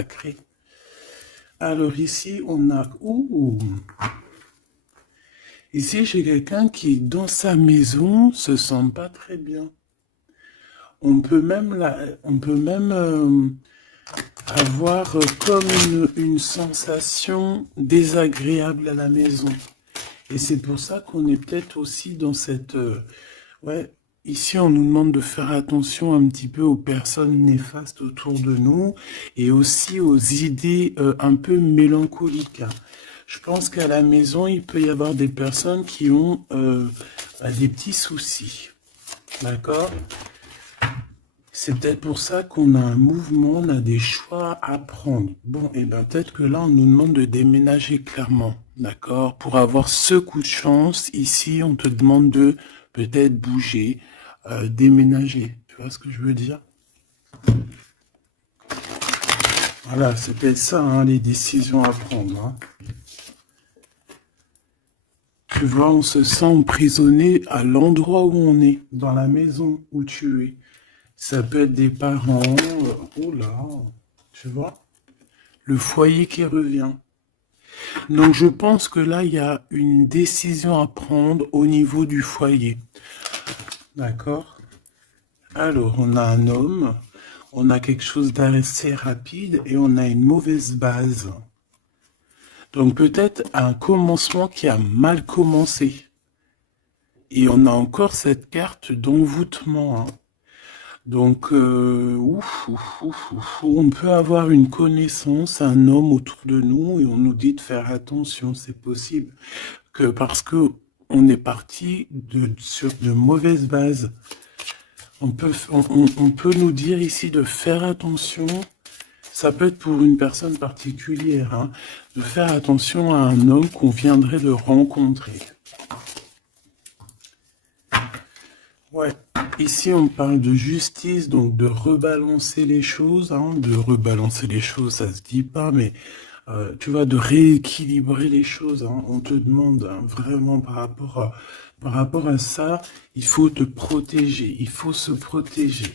sacré. Alors ici, on a... Ouh. Ici, j'ai quelqu'un qui, dans sa maison, se sent pas très bien. On peut même, avoir comme une sensation désagréable à la maison. Et c'est pour ça qu'on est peut-être aussi dans cette... ouais, ici on nous demande de faire attention un petit peu aux personnes néfastes autour de nous et aussi aux idées un peu mélancoliques, hein. Je pense qu'à la maison, il peut y avoir des personnes qui ont des petits soucis. D'accord? C'est peut-être pour ça qu'on a un mouvement, on a des choix à prendre. Bon, et bien peut-être que là, on nous demande de déménager clairement. D'accord? Pour avoir ce coup de chance, ici, on te demande de peut-être bouger, déménager. Tu vois ce que je veux dire? Voilà, c'est peut-être ça, hein, les décisions à prendre, hein. Tu vois, on se sent emprisonné à l'endroit où on est, dans la maison où tu es. Ça peut être des parents, oh là, tu vois, le foyer qui revient. Donc je pense que là, il y a une décision à prendre au niveau du foyer. D'accord? Alors, on a un homme, on a quelque chose d'assez rapide et on a une mauvaise base. Donc peut-être un commencement qui a mal commencé. Et on a encore cette carte d'envoûtement, hein. Donc, on peut avoir une connaissance, un homme autour de nous, et on nous dit de faire attention, c'est possible. Que parce que on est parti sur de mauvaises bases. On peut nous dire ici de faire attention. Ça peut être pour une personne particulière, hein, de faire attention à un homme qu'on viendrait de rencontrer. Ouais, ici on parle de justice, donc de rebalancer les choses, hein, de rebalancer les choses, ça se dit pas, mais tu vois, de rééquilibrer les choses, hein. On te demande, hein, vraiment par rapport à ça, il faut te protéger, il faut se protéger.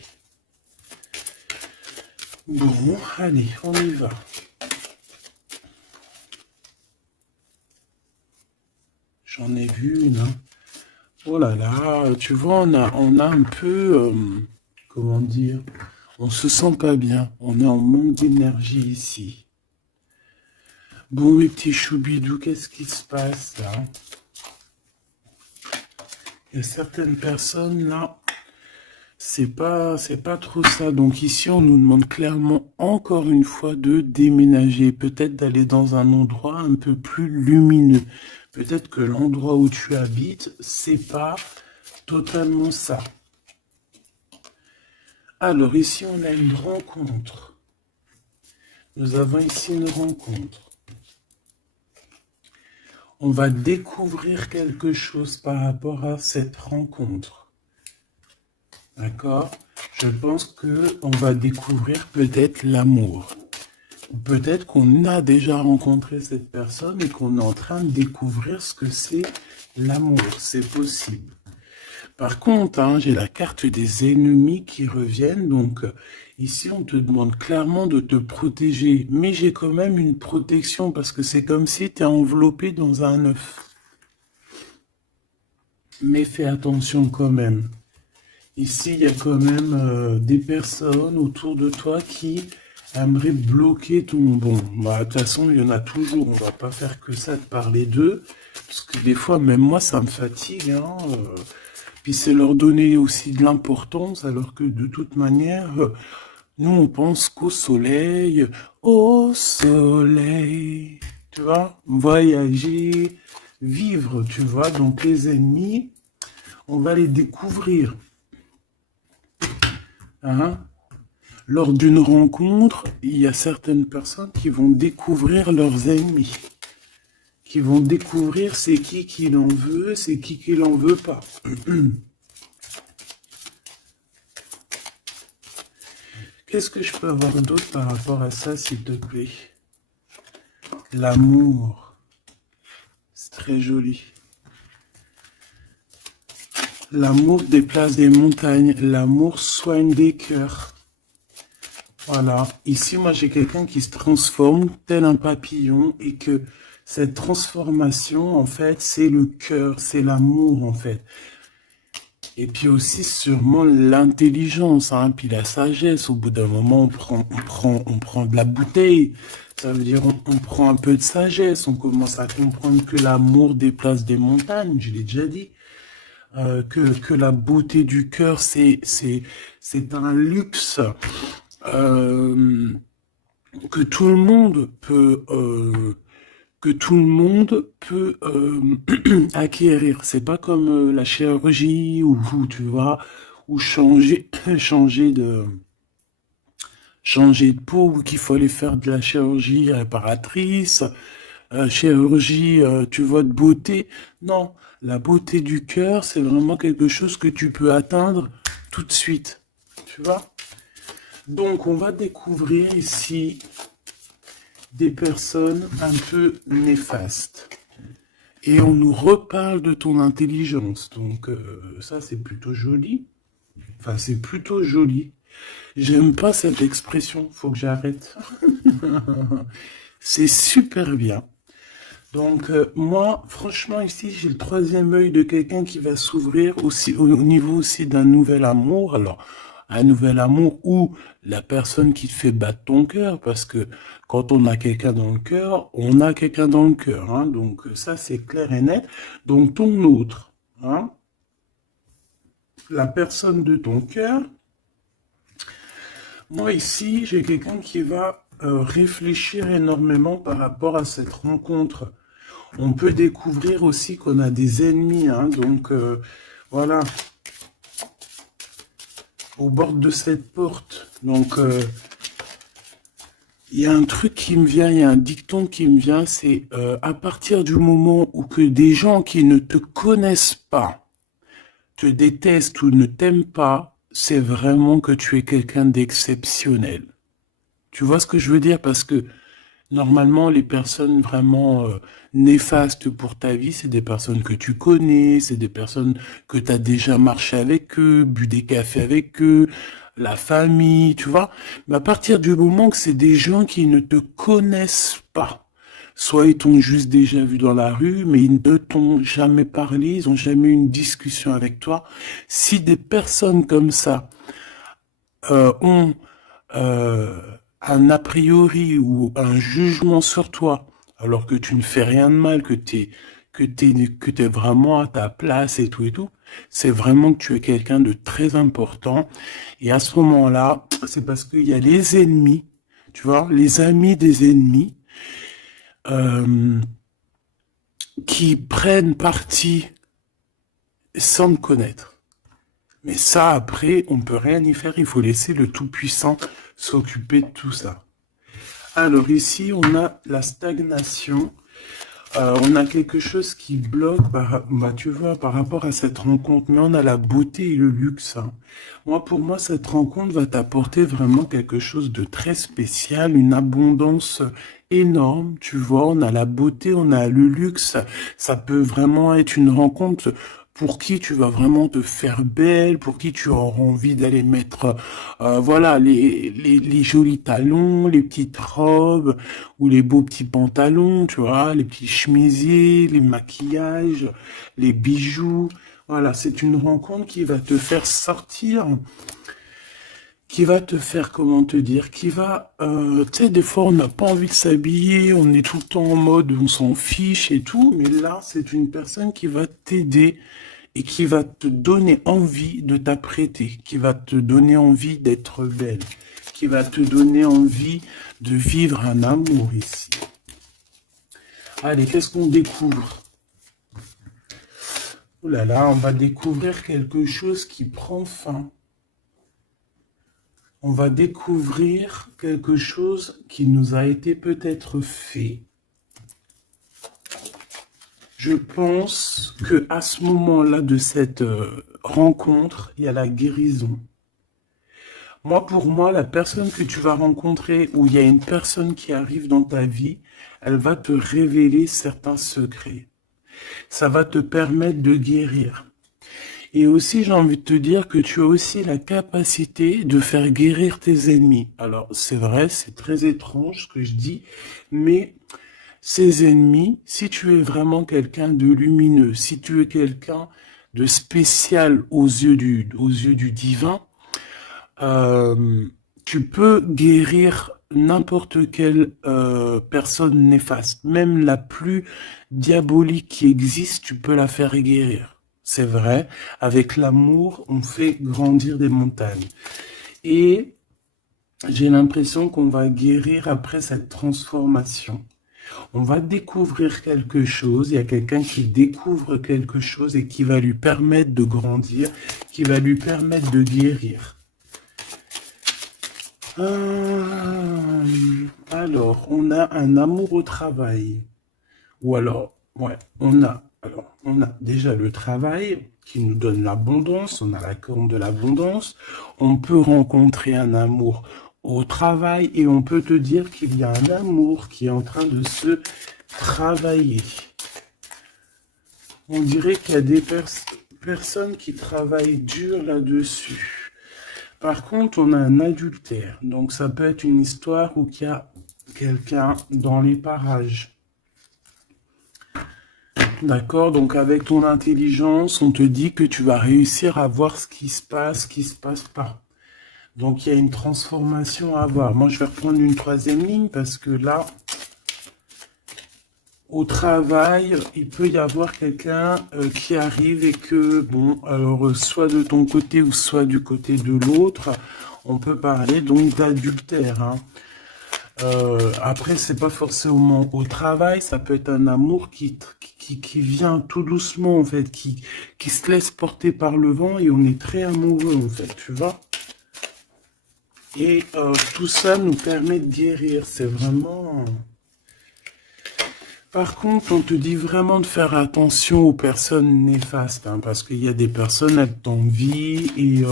Bon, allez, on y va. J'en ai vu une, hein. Oh là là, tu vois, on a un peu, comment dire, on se sent pas bien, on est en manque d'énergie ici. Bon, mes petits choubidous, qu'est-ce qui se passe là? Il y a certaines personnes là, c'est pas trop ça. Donc ici, on nous demande clairement encore une fois de déménager, peut-être d'aller dans un endroit un peu plus lumineux. Peut-être que l'endroit où tu habites, c'est pas totalement ça. Alors ici, on a une rencontre. Nous avons ici une rencontre. On va découvrir quelque chose par rapport à cette rencontre. D'accord? Je pense que on va découvrir peut-être l'amour. Peut-être qu'on a déjà rencontré cette personne et qu'on est en train de découvrir ce que c'est l'amour. C'est possible. Par contre, hein, j'ai la carte des ennemis qui reviennent. Donc, ici, on te demande clairement de te protéger. Mais j'ai quand même une protection parce que c'est comme si tu es enveloppé dans un œuf. Mais fais attention quand même. Ici, il y a quand même des personnes autour de toi qui aimeraient bloquer ton... Bon, bah, de toute façon, il y en a toujours. On va pas faire que ça de parler d'eux. Parce que des fois, même moi, ça me fatigue, hein. Puis c'est leur donner aussi de l'importance, alors que de toute manière, nous, on pense qu'au soleil, tu vois, voyager, vivre, tu vois. Donc les ennemis, on va les découvrir. Hein? Lors d'une rencontre, il y a certaines personnes qui vont découvrir leurs ennemis, qui vont découvrir c'est qui l'en veut, c'est qui l'en veut pas. Qu'est-ce que je peux avoir d'autre par rapport à ça, s'il te plaît? L'amour. C'est très joli. L'amour déplace des montagnes. L'amour soigne des cœurs. Voilà. Ici, moi, j'ai quelqu'un qui se transforme tel un papillon et que cette transformation, en fait, c'est le cœur, c'est l'amour, en fait. Et puis aussi, sûrement, l'intelligence, hein, puis la sagesse. Au bout d'un moment, on prend de la bouteille. Ça veut dire, on prend un peu de sagesse. On commence à comprendre que l'amour déplace des montagnes, je l'ai déjà dit. Que la beauté du cœur, c'est un luxe. Euh, que tout le monde peut acquérir. C'est pas comme la chirurgie ou tu vois ou changer de peau ou qu'il faut aller faire de la chirurgie réparatrice, chirurgie tu vois de beauté. Non, la beauté du cœur, c'est vraiment quelque chose que tu peux atteindre tout de suite. Tu vois? Donc on va découvrir ici des personnes un peu néfastes. Et on nous reparle de ton intelligence. Donc ça, c'est plutôt joli. Enfin, c'est plutôt joli. J'aime pas cette expression. Faut que j'arrête. C'est super bien. Donc moi, franchement, ici, j'ai le troisième œil de quelqu'un qui va s'ouvrir aussi au niveau aussi d'un nouvel amour. Alors, un nouvel amour ou la personne qui te fait battre ton cœur, parce que quand on a quelqu'un dans le cœur, on a quelqu'un dans le cœur. Hein, donc ça, c'est clair et net. Donc ton autre, hein, la personne de ton cœur. Moi ici, j'ai quelqu'un qui va réfléchir énormément par rapport à cette rencontre. On peut découvrir aussi qu'on a des ennemis, hein, donc voilà, au bord de cette porte. Donc il y a un truc qui me vient, il y a un dicton qui me vient, c'est à partir du moment où que des gens qui ne te connaissent pas te détestent ou ne t'aiment pas, c'est vraiment que tu es quelqu'un d'exceptionnel. Tu vois ce que je veux dire? Parce que normalement, les personnes vraiment néfastes pour ta vie, c'est des personnes que tu connais, c'est des personnes que tu as déjà marché avec eux, bu des cafés avec eux, la famille, tu vois. Mais à partir du moment que c'est des gens qui ne te connaissent pas, soit ils t'ont juste déjà vu dans la rue, mais ils ne t'ont jamais parlé, ils n'ont jamais eu une discussion avec toi. Si des personnes comme ça ont euh, un a priori ou un jugement sur toi, alors que tu ne fais rien de mal, que t'es vraiment à ta place et tout, c'est vraiment que tu es quelqu'un de très important. Et à ce moment-là, c'est parce qu'il y a les ennemis, tu vois, les amis des ennemis, euh, qui prennent parti sans me connaître. Mais ça, après, on peut rien y faire. Il faut laisser le Tout-Puissant s'occuper de tout ça. Alors ici, on a la stagnation. On a quelque chose qui bloque, bah, tu vois, par rapport à cette rencontre. Mais on a la beauté et le luxe. Hein. Pour moi, cette rencontre va t'apporter vraiment quelque chose de très spécial, une abondance énorme. Tu vois, on a la beauté, on a le luxe. Ça peut vraiment être une rencontre pour qui tu vas vraiment te faire belle, pour qui tu auras envie d'aller mettre, voilà, les jolis talons, les petites robes ou les beaux petits pantalons, tu vois, les petits chemisiers, les maquillages, les bijoux. Voilà, c'est une rencontre qui va te faire sortir, qui va te faire, comment te dire, qui va, tu sais, des fois on n'a pas envie de s'habiller, on est tout le temps en mode, on s'en fiche et tout, mais là, c'est une personne qui va t'aider et qui va te donner envie de t'apprêter, qui va te donner envie d'être belle, qui va te donner envie de vivre un amour ici. Allez, qu'est-ce qu'on découvre? Oh là là, on va découvrir quelque chose qui prend fin. On va découvrir quelque chose qui nous a été peut-être fait. Je pense que à ce moment-là de cette rencontre, il y a la guérison. Pour moi, la personne que tu vas rencontrer, ou il y a une personne qui arrive dans ta vie, elle va te révéler certains secrets. Ça va te permettre de guérir. Et aussi, j'ai envie de te dire que tu as aussi la capacité de faire guérir tes ennemis. Alors, c'est vrai, c'est très étrange ce que je dis, mais ces ennemis, si tu es vraiment quelqu'un de lumineux, si tu es quelqu'un de spécial aux yeux du divin, euh, tu peux guérir n'importe quelle personne néfaste. Même la plus diabolique qui existe, tu peux la faire guérir. C'est vrai, avec l'amour, on fait grandir des montagnes. Et j'ai l'impression qu'on va guérir après cette transformation. On va découvrir quelque chose, il y a quelqu'un qui découvre quelque chose et qui va lui permettre de grandir, qui va lui permettre de guérir. Alors, on a un amour au travail. Ou alors, ouais, on a déjà le travail qui nous donne l'abondance, on a la corne de l'abondance. On peut rencontrer un amour au travail et on peut te dire qu'il y a un amour qui est en train de se travailler. On dirait qu'il y a des personnes qui travaillent dur là-dessus. Par contre, on a un adultère. Donc, ça peut être une histoire où il y a quelqu'un dans les parages. D'accord? Donc, avec ton intelligence, on te dit que tu vas réussir à voir ce qui se passe pas. Donc, il y a une transformation à avoir. Moi, je vais reprendre une troisième ligne parce que là, au travail, il peut y avoir quelqu'un qui arrive et que, bon, alors soit de ton côté ou soit du côté de l'autre, on peut parler donc d'adultère. Hein. Après, c'est pas forcément au travail, ça peut être un amour qui vient tout doucement, en fait, qui se laisse porter par le vent et on est très amoureux, en fait, tu vois. Et tout ça nous permet de guérir, c'est vraiment... Par contre, on te dit vraiment de faire attention aux personnes néfastes, hein, parce qu'il y a des personnes, elles t'envient et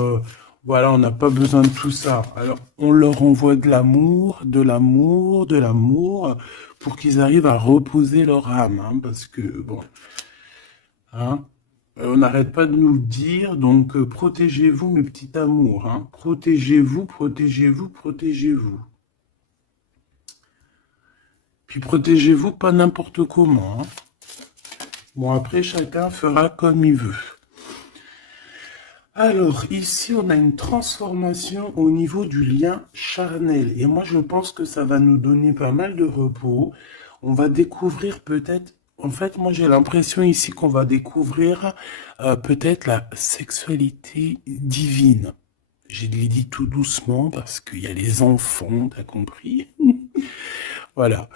voilà, on n'a pas besoin de tout ça. Alors, on leur envoie de l'amour, de l'amour, de l'amour, pour qu'ils arrivent à reposer leur âme, hein, parce que, bon, hein, on n'arrête pas de nous le dire, donc protégez-vous, mes petits amours, hein, protégez-vous, protégez-vous, protégez-vous. Puis protégez-vous pas n'importe comment. Hein. Bon, après, chacun fera comme il veut. Alors, ici, on a une transformation au niveau du lien charnel. Et moi, je pense que ça va nous donner pas mal de repos. On va découvrir peut-être... En fait, moi, j'ai l'impression ici qu'on va découvrir peut-être la sexualité divine. Je l'ai dit tout doucement parce qu'il y a les enfants, t'as compris? Voilà.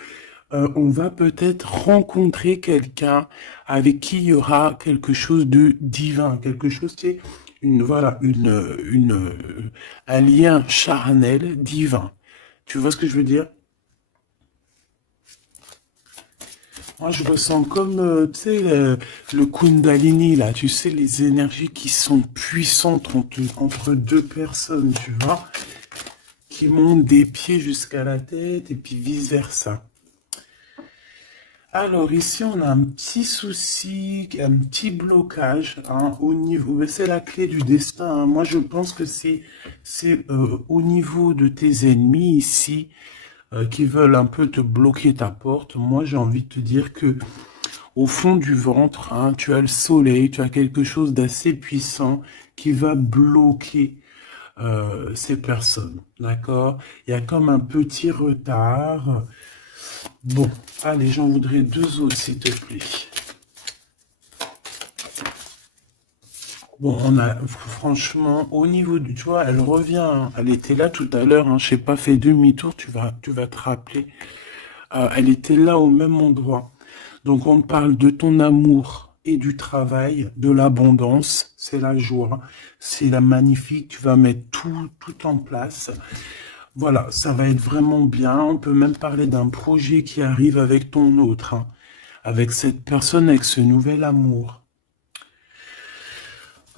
On va peut-être rencontrer quelqu'un avec qui il y aura quelque chose de divin, quelque chose qui est un lien charnel divin. Tu vois ce que je veux dire? Moi, je ressens comme, tu sais, le Kundalini, là, tu sais, les énergies qui sont puissantes entre deux personnes, tu vois, qui montent des pieds jusqu'à la tête et puis vice-versa. Alors ici, on a un petit souci, un petit blocage hein, au niveau, c'est la clé du destin. Hein. Moi, je pense que c'est au niveau de tes ennemis ici qui veulent un peu te bloquer ta porte. Moi, j'ai envie de te dire que au fond du ventre, hein, tu as le soleil, tu as quelque chose d'assez puissant qui va bloquer ces personnes. D'accord? Il y a comme un petit retard. Bon, allez, j'en voudrais deux autres, s'il te plaît. Bon, on a, franchement, au niveau du, tu vois, elle revient, hein. Elle était là tout à l'heure, hein, je n'ai pas fait demi-tour, tu vas te rappeler. Elle était là au même endroit. Donc, on parle de ton amour et du travail, de l'abondance, c'est la joie, c'est la magnifique, tu vas mettre tout en place. Voilà, ça va être vraiment bien. On peut même parler d'un projet qui arrive avec ton autre, hein, avec cette personne, avec ce nouvel amour.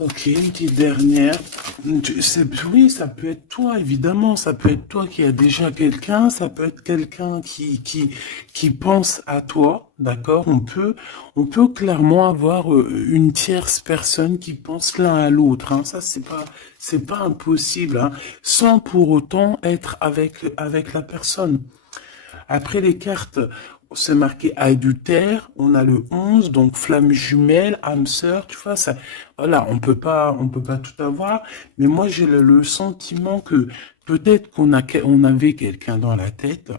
Ok, une petite dernière. Oui, ça peut être toi, évidemment. Ça peut être toi qui a déjà quelqu'un. Ça peut être quelqu'un qui pense à toi. D'accord? On peut clairement avoir une tierce personne qui pense l'un à l'autre. Hein. Ça, c'est pas impossible. Hein, sans pour autant être avec la personne. Après les cartes, c'est marqué adultère, on a le 11, donc flamme jumelle, âme sœur, tu vois, ça, voilà, on peut pas tout avoir, mais moi j'ai le sentiment que peut-être on avait quelqu'un dans la tête,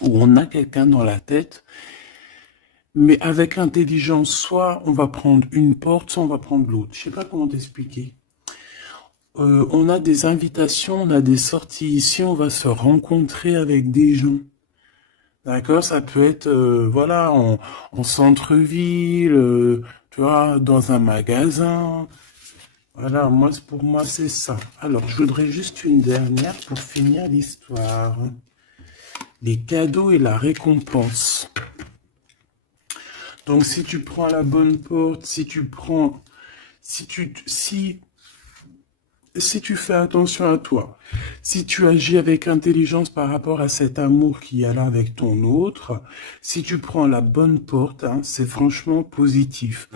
ou on a quelqu'un dans la tête, mais avec intelligence, soit on va prendre une porte, soit on va prendre l'autre. Je sais pas comment t'expliquer. On a des invitations, on a des sorties ici, on va se rencontrer avec des gens. D'accord, ça peut être, voilà, en centre-ville, tu vois, dans un magasin. Voilà, pour moi, c'est ça. Alors, je voudrais juste une dernière pour finir l'histoire. Les cadeaux et la récompense. Donc, si tu prends la bonne porte, si tu fais attention à toi, si tu agis avec intelligence par rapport à cet amour qu'il y a là avec ton autre, si tu prends la bonne porte, hein, c'est franchement positif.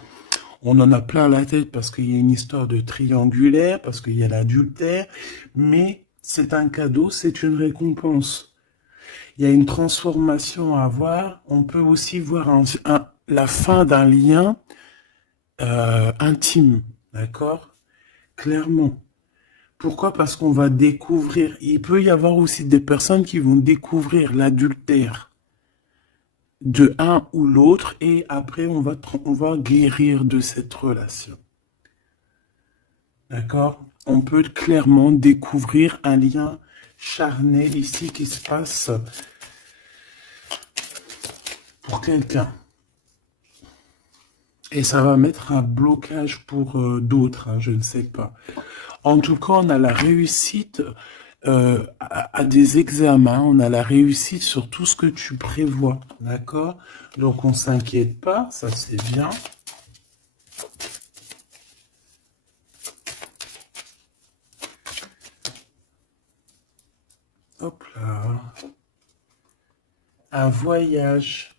On en a plein la tête parce qu'il y a une histoire de triangulaire, parce qu'il y a l'adultère, mais c'est un cadeau, c'est une récompense. Il y a une transformation à avoir. On peut aussi voir la fin d'un lien intime, d'accord? Clairement. Pourquoi? Parce qu'on va découvrir. Il peut y avoir aussi des personnes qui vont découvrir l'adultère de un ou l'autre et après on va guérir de cette relation. D'accord? On peut clairement découvrir un lien charnel ici qui se passe pour quelqu'un. Et ça va mettre un blocage pour d'autres, hein, je ne sais pas. En tout cas, on a la réussite à des examens, on a la réussite sur tout ce que tu prévois, d'accord? Donc on s'inquiète pas, ça c'est bien. Hop là. Un voyage.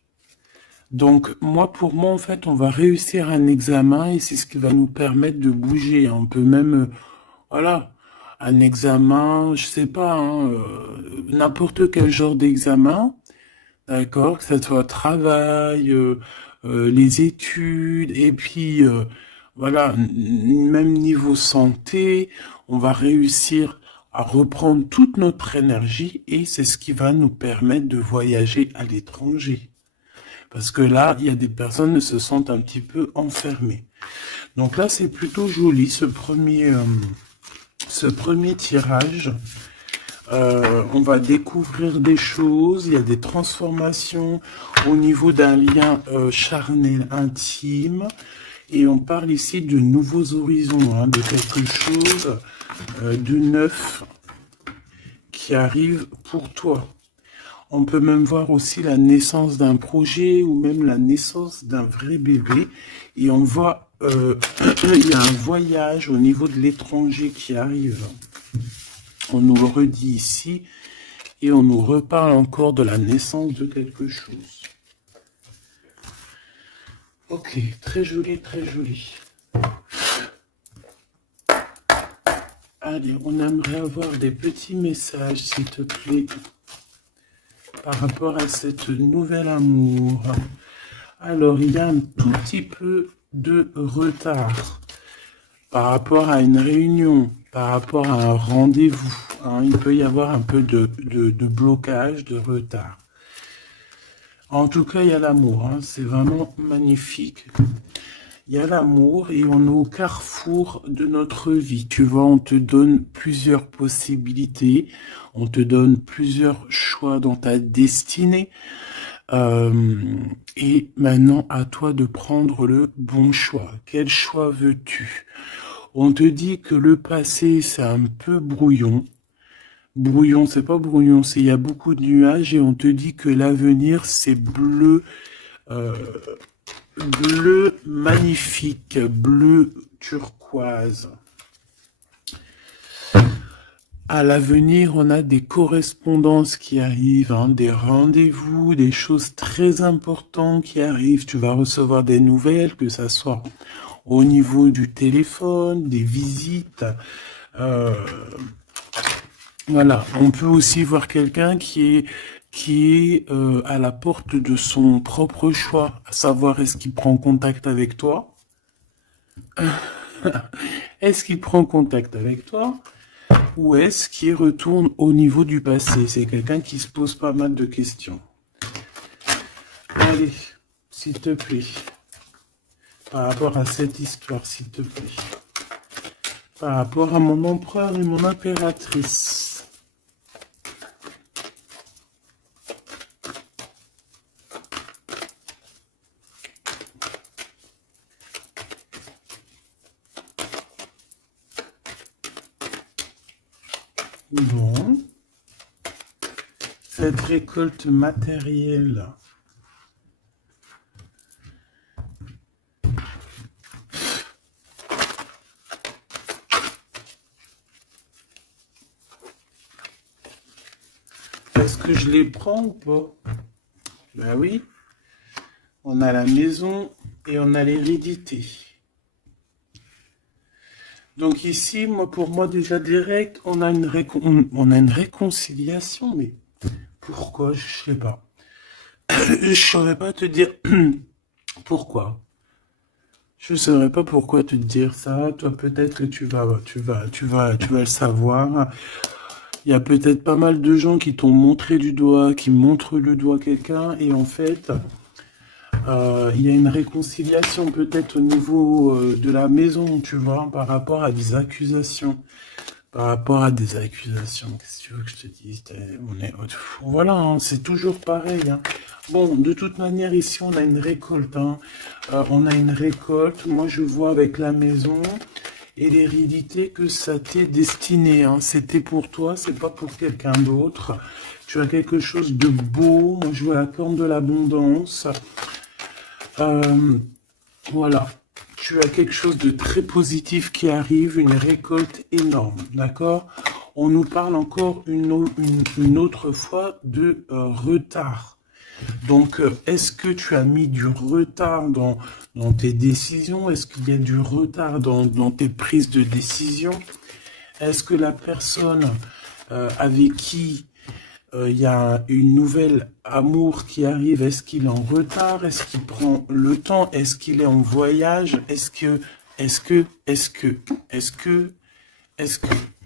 Donc pour moi, en fait, on va réussir un examen et c'est ce qui va nous permettre de bouger. On peut même, voilà, un examen, je sais pas, hein, n'importe quel genre d'examen, d'accord, que ce soit travail, les études, et puis, voilà, même niveau santé, on va réussir à reprendre toute notre énergie et c'est ce qui va nous permettre de voyager à l'étranger. Parce que là, il y a des personnes qui se sentent un petit peu enfermées. Donc là, c'est plutôt joli, ce premier tirage. On va découvrir des choses, il y a des transformations au niveau d'un lien charnel intime. Et on parle ici de nouveaux horizons, hein, de quelque chose de neuf qui arrive pour toi. On peut même voir aussi la naissance d'un projet ou même la naissance d'un vrai bébé. Et on voit, il y a un voyage au niveau de l'étranger qui arrive. On nous le redit ici et on nous reparle encore de la naissance de quelque chose. Ok, très joli, très joli. Allez, on aimerait avoir des petits messages, s'il te plaît, par rapport à cette nouvel amour. Alors, il y a un tout petit peu de retard par rapport à une réunion, par rapport à un rendez-vous. Hein, il peut y avoir un peu de blocage, de retard. En tout cas, il y a l'amour. Hein, c'est vraiment magnifique. Il y a l'amour et on est au carrefour de notre vie. Tu vois, on te donne plusieurs possibilités, on te donne plusieurs choix dans ta destinée. Et maintenant, à toi de prendre le bon choix. Quel choix veux-tu? On te dit que le passé, c'est un peu brouillon. Brouillon, c'est pas brouillon, c'est il y a beaucoup de nuages et on te dit que l'avenir, c'est bleu. Bleu magnifique, bleu turquoise. turquoise. À l'avenir, on a des correspondances qui arrivent, hein, des rendez-vous, des choses très importantes qui arrivent. Tu vas recevoir des nouvelles, que ça soit au niveau du téléphone, des visites. Euh, voilà. On peut aussi voir quelqu'un qui est à la porte de son propre choix, à savoir est-ce qu'il prend contact avec toi? Est-ce qu'il prend contact avec toi? Ou est-ce qu'il retourne au niveau du passé? C'est quelqu'un qui se pose pas mal de questions. Allez, s'il te plaît, par rapport à cette histoire, s'il te plaît, par rapport à mon empereur et mon impératrice. Bon. Cette récolte matérielle. Est-ce que je les prends ou pas? Ben oui. On a la maison et on a l'hérédité. Donc ici, pour moi déjà direct, on a une réconciliation, mais pourquoi? Je sais pas. Je saurais pas te dire pourquoi. Je saurais pas pourquoi te dire ça. Toi, peut-être que tu vas le savoir. Il y a peut-être pas mal de gens qui t'ont montré du doigt, qui montrent le doigt à quelqu'un, et en fait, il y a une réconciliation peut-être au niveau de la maison, tu vois, par rapport à des accusations. Par rapport à des accusations, qu'est-ce que tu veux que je te dise? Voilà, hein, c'est toujours pareil, hein. Bon, de toute manière, ici, on a une récolte, hein. On a une récolte. Moi, je vois avec la maison et l'hérédité que ça t'est destiné, hein. C'était pour toi, c'est pas pour quelqu'un d'autre. Tu as quelque chose de beau. Moi, je vois la corne de l'abondance. Voilà. Tu as quelque chose de très positif qui arrive, une récolte énorme, d'accord? On nous parle encore une autre fois de retard. Donc, est-ce que tu as mis du retard dans tes décisions? Est-ce qu'il y a du retard dans tes prises de décision? Est-ce que la personne avec qui il y a une nouvelle amour qui arrive, est-ce qu'il est en retard? Est-ce qu'il prend le temps? Est-ce qu'il est en voyage? Est-ce que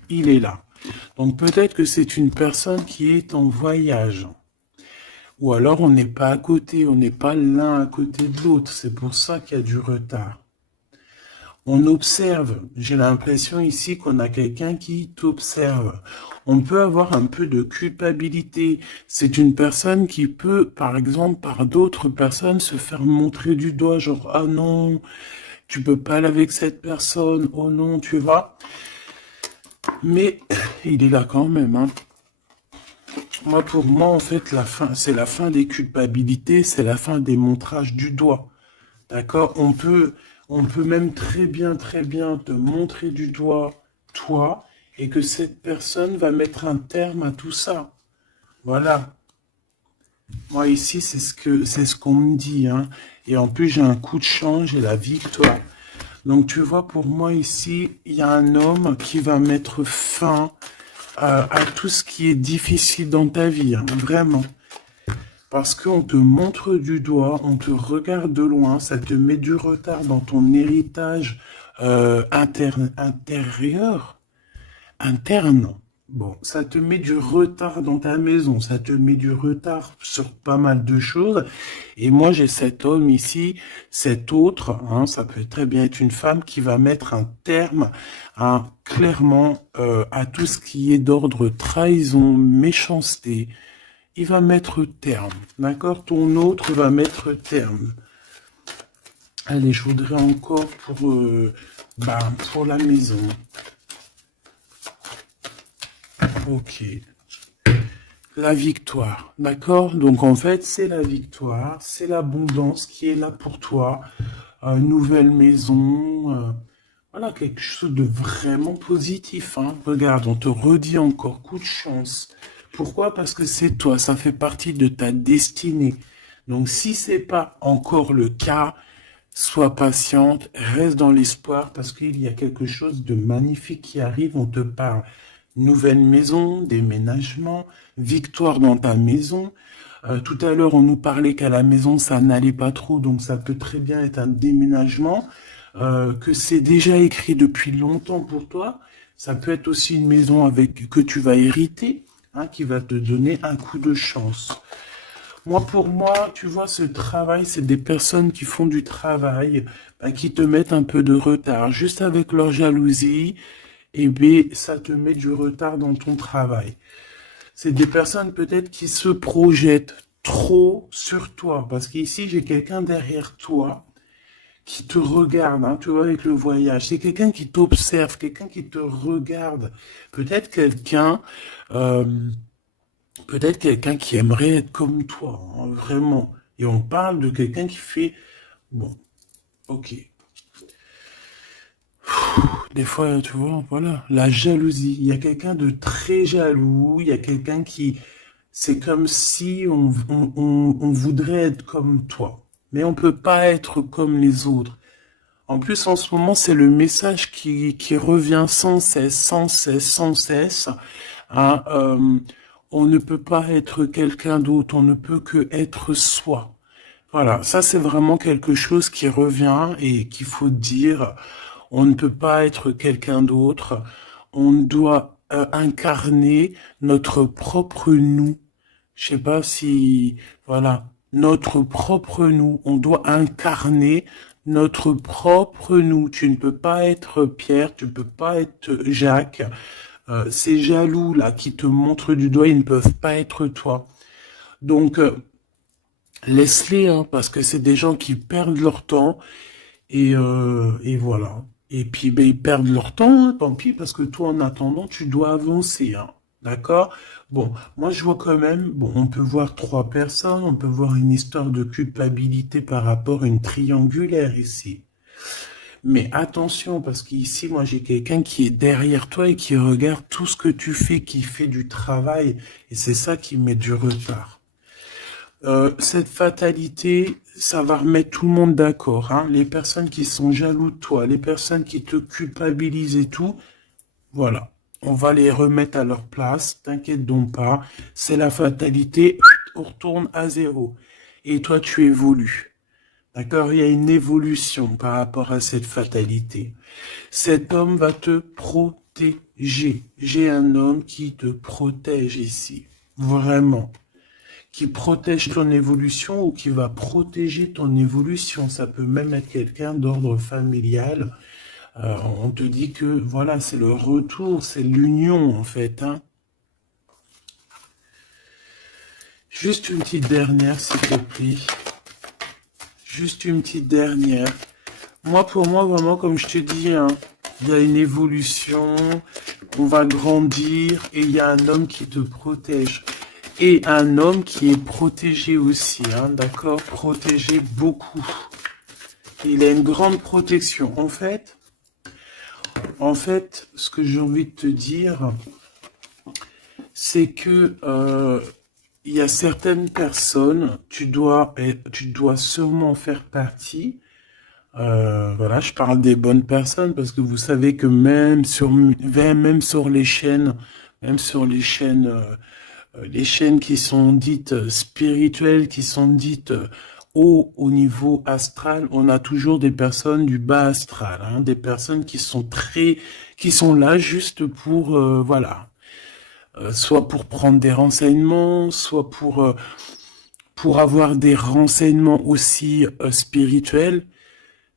il est là? Donc peut-être que c'est une personne qui est en voyage. Ou alors on n'est pas à côté, on n'est pas l'un à côté de l'autre. C'est pour ça qu'il y a du retard. On observe. J'ai l'impression ici qu'on a quelqu'un qui t'observe. On peut avoir un peu de culpabilité. C'est une personne qui peut, par exemple, par d'autres personnes, se faire montrer du doigt, genre, ah non, tu peux pas aller avec cette personne, oh non, tu vois. Mais il est là quand même, hein. Moi, pour moi, en fait, la fin, c'est la fin des culpabilités, c'est la fin des montrages du doigt. D'accord? On peut même très bien te montrer du doigt, toi, et que cette personne va mettre un terme à tout ça. Voilà. Moi, ici, c'est ce qu'on me dit, hein. Et en plus, j'ai un coup de chance, j'ai la victoire. Donc, tu vois, pour moi, ici, il y a un homme qui va mettre fin à tout ce qui est difficile dans ta vie, hein, vraiment. Parce qu'on te montre du doigt, on te regarde de loin, ça te met du retard dans ton héritage interne. Bon, ça te met du retard dans ta maison, ça te met du retard sur pas mal de choses. Et moi, j'ai cet homme ici, cet autre, hein, ça peut très bien être une femme qui va mettre un terme clairement à tout ce qui est d'ordre trahison, méchanceté. Il va mettre terme, d'accord? Ton autre va mettre terme. Allez, je voudrais encore pour la maison. Ok. La victoire, d'accord? Donc en fait, c'est la victoire, c'est l'abondance qui est là pour toi. Nouvelle maison. voilà, quelque chose de vraiment positif, hein. Regarde, on te redit encore coup de chance. Pourquoi? Parce que c'est toi, ça fait partie de ta destinée. Donc, si c'est pas encore le cas, sois patiente, reste dans l'espoir parce qu'il y a quelque chose de magnifique qui arrive. On te parle nouvelle maison, déménagement, victoire dans ta maison. Tout à l'heure, on nous parlait qu'à la maison, ça n'allait pas trop, donc ça peut très bien être un déménagement, que c'est déjà écrit depuis longtemps pour toi. Ça peut être aussi une maison avec que tu vas hériter, hein, qui va te donner un coup de chance. Moi, pour moi, tu vois, ce travail, c'est des personnes qui font du travail, ben, qui te mettent un peu de retard. Juste avec leur jalousie, et bien, ça te met du retard dans ton travail. C'est des personnes peut-être qui se projettent trop sur toi. Parce qu'ici, j'ai quelqu'un derrière toi qui te regarde, hein, tu vois, avec le voyage. C'est quelqu'un qui t'observe, quelqu'un qui te regarde. Peut-être quelqu'un, euh, peut-être quelqu'un qui aimerait être comme toi, hein, vraiment. Et on parle de quelqu'un qui fait, bon, ok. Des fois, tu vois, voilà, la jalousie. Il y a quelqu'un de très jaloux, il y a quelqu'un qui, c'est comme si on voudrait être comme toi. Mais on peut pas être comme les autres. En plus, en ce moment, c'est le message qui revient sans cesse, sans cesse, sans cesse. Hein, on ne peut pas être quelqu'un d'autre, on ne peut que être soi. Voilà, ça c'est vraiment quelque chose qui revient et qu'il faut dire. On ne peut pas être quelqu'un d'autre. On doit incarner notre propre nous. Je sais pas si, voilà, notre propre nous. On doit incarner notre propre nous. Tu ne peux pas être Pierre, tu ne peux pas être Jacques. Ces jaloux là qui te montrent du doigt, ils ne peuvent pas être toi. Donc laisse-les, hein, parce que c'est des gens qui perdent leur temps et voilà. Et puis ben, ils perdent leur temps, hein, tant pis, parce que toi en attendant tu dois avancer, hein. D'accord? Bon, moi je vois quand même, bon, on peut voir trois personnes, on peut voir une histoire de culpabilité par rapport à une triangulaire ici. Mais attention, parce qu'ici, moi, j'ai quelqu'un qui est derrière toi et qui regarde tout ce que tu fais, qui fait du travail. Et c'est ça qui met du retard. Cette fatalité, ça va remettre tout le monde d'accord, hein. Les personnes qui sont jaloux de toi, les personnes qui te culpabilisent et tout, voilà. On va les remettre à leur place, t'inquiète donc pas. C'est la fatalité, on retourne à zéro. Et toi, tu évolues. D'accord? Il y a une évolution par rapport à cette fatalité. Cet homme va te protéger. J'ai un homme qui te protège ici. Vraiment. Qui protège ton évolution ou qui va protéger ton évolution. Ça peut même être quelqu'un d'ordre familial. On te dit que, voilà, c'est le retour, c'est l'union, en fait, hein. Juste une petite dernière, s'il te plaît. Juste une petite dernière. Moi, pour moi, vraiment, comme je te dis, hein, il y a une évolution, on va grandir et il y a un homme qui te protège. Et un homme qui est protégé aussi, hein, d'accord? Protégé beaucoup. Il a une grande protection. En fait, ce que j'ai envie de te dire, c'est que il y a certaines personnes, tu dois sûrement faire partie. Voilà, je parle des bonnes personnes parce que vous savez que même sur les chaînes, les chaînes qui sont dites spirituelles, qui sont dites haut au niveau astral, on a toujours des personnes du bas astral, hein, des personnes qui sont là juste pour, voilà, soit pour prendre des renseignements, soit pour avoir des renseignements aussi spirituels.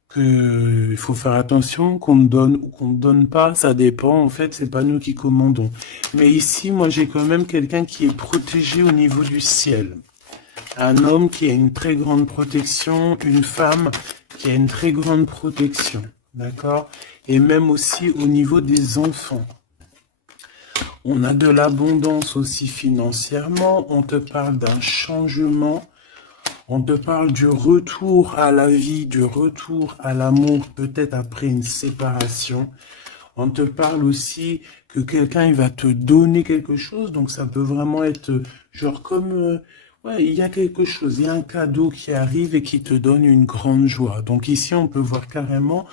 Que il faut faire attention qu'on me donne ou qu'on me donne pas, ça dépend. En fait, c'est pas nous qui commandons. Mais ici, moi, j'ai quand même quelqu'un qui est protégé au niveau du ciel. Un homme qui a une très grande protection, une femme qui a une très grande protection. D'accord? Et même aussi au niveau des enfants. On a de l'abondance aussi financièrement. On te parle d'un changement. On te parle du retour à la vie, du retour à l'amour, peut-être après une séparation. On te parle aussi que quelqu'un il va te donner quelque chose, donc ça peut vraiment être genre comme ouais, il y a quelque chose, il y a un cadeau qui arrive et qui te donne une grande joie. Donc ici on peut voir carrément,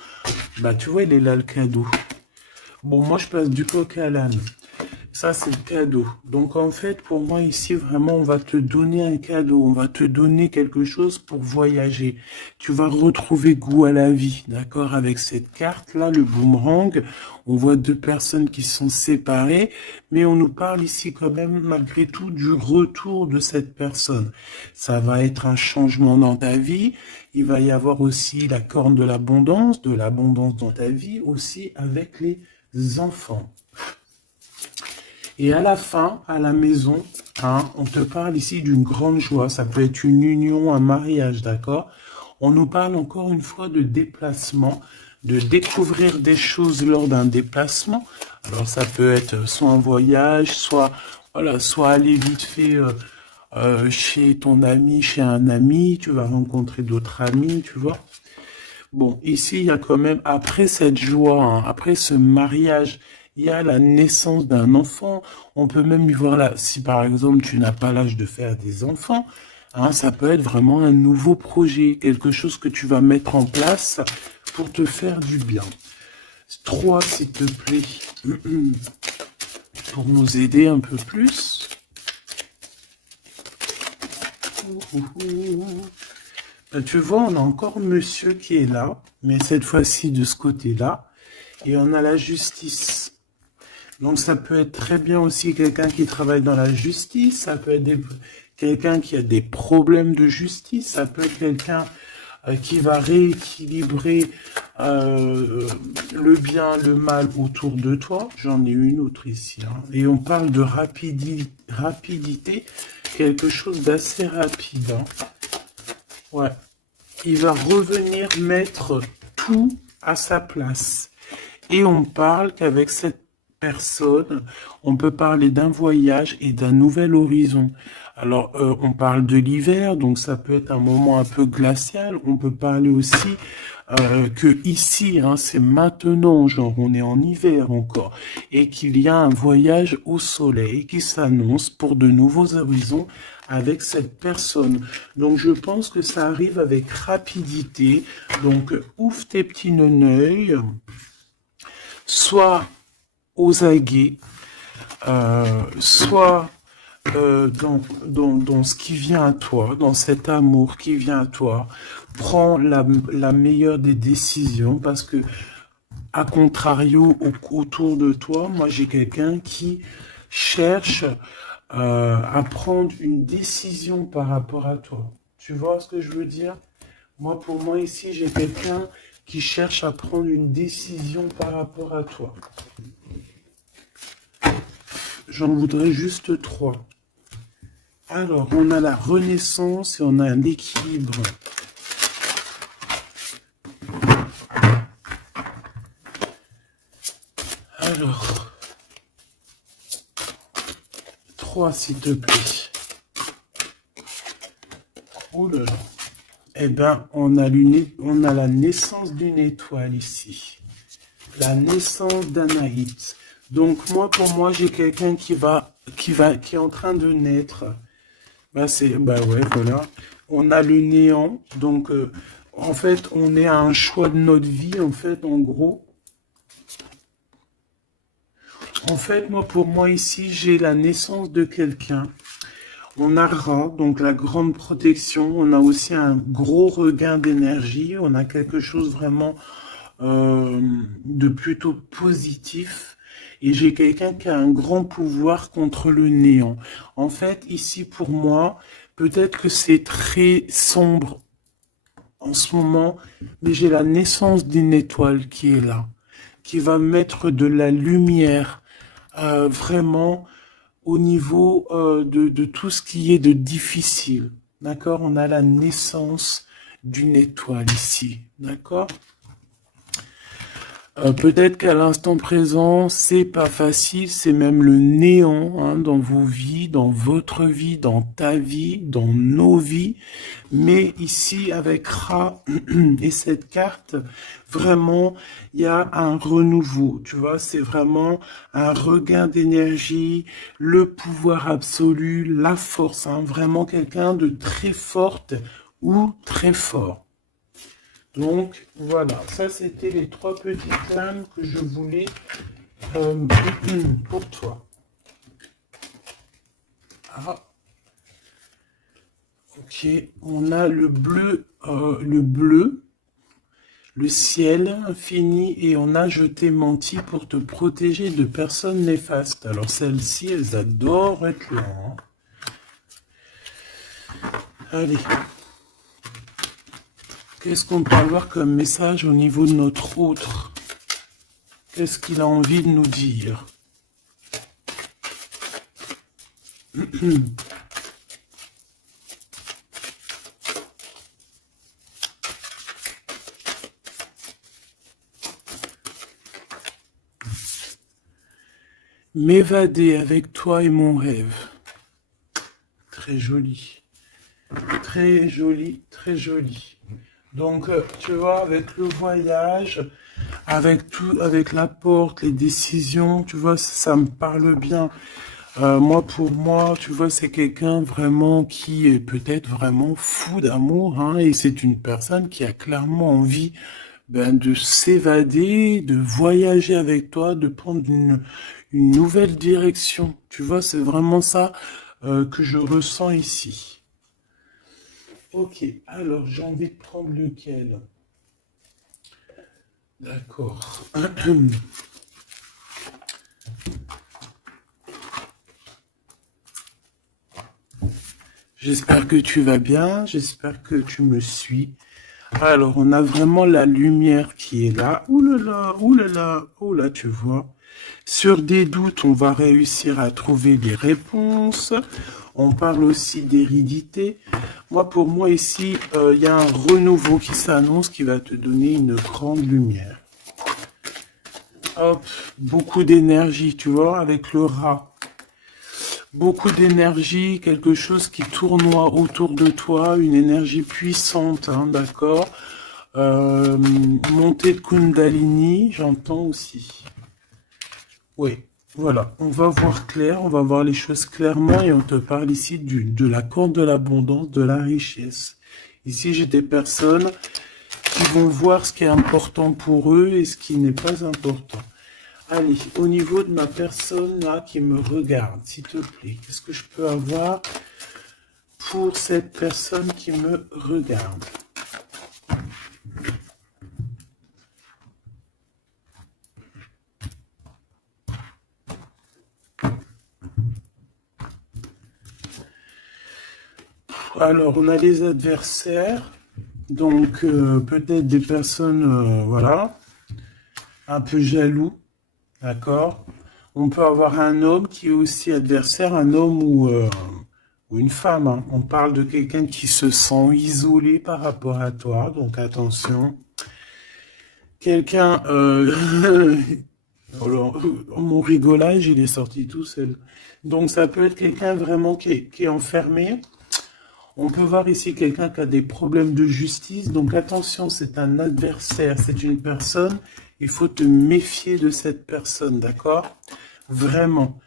bah tu vois il est là le cadeau. Bon moi je passe du coq à l'âne. Ça, c'est le cadeau. Donc, en fait, pour moi, ici, vraiment, on va te donner un cadeau. On va te donner quelque chose pour voyager. Tu vas retrouver goût à la vie, d'accord? Avec cette carte-là, le boomerang, on voit deux personnes qui sont séparées, mais on nous parle ici quand même, malgré tout, du retour de cette personne. Ça va être un changement dans ta vie. Il va y avoir aussi la corne de l'abondance dans ta vie, aussi avec les enfants. Et à la fin, à la maison, hein, on te parle ici d'une grande joie. Ça peut être une union, un mariage, d'accord? On nous parle encore une fois de déplacement, de découvrir des choses lors d'un déplacement. Alors ça peut être soit un voyage, soit voilà, soit aller vite fait chez ton ami, chez un ami. Tu vas rencontrer d'autres amis, tu vois. Bon, ici, il y a quand même, après cette joie, hein, après ce mariage, il y a la naissance d'un enfant. On peut même y voir là, si par exemple tu n'as pas l'âge de faire des enfants, hein, ça peut être vraiment un nouveau projet, quelque chose que tu vas mettre en place pour te faire du bien. 3, s'il te plaît, pour nous aider un peu plus. Tu vois, on a encore monsieur qui est là, mais cette fois-ci de ce côté-là. Et on a la justice. Donc ça peut être très bien aussi quelqu'un qui travaille dans la justice, ça peut être quelqu'un qui a des problèmes de justice, ça peut être quelqu'un qui va rééquilibrer le bien, le mal autour de toi. J'en ai une autre ici. Hein. Et on parle de rapidité, quelque chose d'assez rapide. Hein. Ouais. Il va revenir mettre tout à sa place. Et on parle qu'avec cette personne, on peut parler d'un voyage et d'un nouvel horizon. Alors, on parle de l'hiver, donc ça peut être un moment un peu glacial. On peut parler aussi que ici, hein, c'est maintenant, genre on est en hiver encore, et qu'il y a un voyage au soleil qui s'annonce pour de nouveaux horizons avec cette personne. Donc je pense que ça arrive avec rapidité. Donc ouvre tes petits neneuils, soit aux aguets, soit dans ce qui vient à toi, dans cet amour qui vient à toi. Prends la meilleure des décisions parce que, à contrario, autour de toi, moi j'ai quelqu'un qui cherche à prendre une décision par rapport à toi. Tu vois ce que je veux dire? Moi, pour moi, ici, j'ai quelqu'un qui cherche à prendre une décision par rapport à toi. J'en voudrais juste 3. Alors, on a la renaissance et on a l'équilibre. Alors, 3, s'il te plaît. Oh là là. Eh bien, on a la naissance d'une étoile ici. La naissance d'Anaït. Donc, pour moi, j'ai quelqu'un qui est en train de naître. Bah ouais, voilà. On a le néant. Donc, en fait, on est à un choix de notre vie, en fait, en gros. En fait, pour moi, ici, j'ai la naissance de quelqu'un. On a Ra, donc la grande protection. On a aussi un gros regain d'énergie. On a quelque chose vraiment de plutôt positif. Et j'ai quelqu'un qui a un grand pouvoir contre le néant. En fait, ici, pour moi, peut-être que c'est très sombre en ce moment, mais j'ai la naissance d'une étoile qui est là, qui va mettre de la lumière vraiment au niveau de tout ce qui est de difficile. D'accord? On a la naissance d'une étoile ici. D'accord? Peut-être qu'à l'instant présent, c'est pas facile, c'est même le néant hein, dans vos vies, dans votre vie, dans ta vie, dans nos vies. Mais ici, avec Ra et cette carte, vraiment, il y a un renouveau. Tu vois, c'est vraiment un regain d'énergie, le pouvoir absolu, la force. Hein, vraiment quelqu'un de très forte ou très fort. Donc voilà, ça c'était les trois petites lames que je voulais euh, pour toi. Ah, ok, on a le ciel infini et on a je t'ai menti pour te protéger de personnes néfastes. Alors celles-ci, elles adorent être là. Hein. Allez, qu'est-ce qu'on peut avoir comme message au niveau de notre autre? Qu'est-ce qu'il a envie de nous dire? M'évader avec toi et mon rêve. Très joli. Très joli, très joli. Donc, tu vois, avec le voyage, avec tout, avec la porte, les décisions, tu vois, ça me parle bien. Moi, pour moi, tu vois, c'est quelqu'un vraiment qui est peut-être vraiment fou d'amour, hein, et c'est une personne qui a clairement envie de s'évader, de voyager avec toi, de prendre une nouvelle direction. Tu vois, c'est vraiment ça que je ressens ici. Ok, alors j'ai envie de prendre lequel? D'accord. J'espère que tu vas bien, j'espère que tu me suis. Alors, on a vraiment la lumière qui est là. Ouh là là, ouh là là, ouh là, tu vois. Sur des doutes, on va réussir à trouver des réponses. On parle aussi d'hérédité. Moi, pour moi, ici, il y a un renouveau qui s'annonce qui va te donner une grande lumière. Hop, beaucoup d'énergie, tu vois, avec le rat. Beaucoup d'énergie, quelque chose qui tournoie autour de toi, une énergie puissante, hein, d'accord. Montée de Kundalini, j'entends aussi. Oui, voilà, on va voir clair, on va voir les choses clairement et on te parle ici de la corde de l'abondance, de la richesse. Ici, j'ai des personnes qui vont voir ce qui est important pour eux et ce qui n'est pas important. Allez, au niveau de ma personne là qui me regarde, s'il te plaît, qu'est-ce que je peux avoir pour cette personne qui me regarde? Alors, on a les adversaires, donc peut-être des personnes, voilà, un peu jaloux, d'accord. On peut avoir un homme qui est aussi adversaire, un homme ou une femme. Hein. On parle de quelqu'un qui se sent isolé par rapport à toi, donc attention. Quelqu'un, alors, mon rigolage, il est sorti tout seul. Donc ça peut être quelqu'un vraiment qui est enfermé. On peut voir ici quelqu'un qui a des problèmes de justice. Donc attention, c'est un adversaire, c'est une personne. Il faut te méfier de cette personne, d'accord? Vraiment.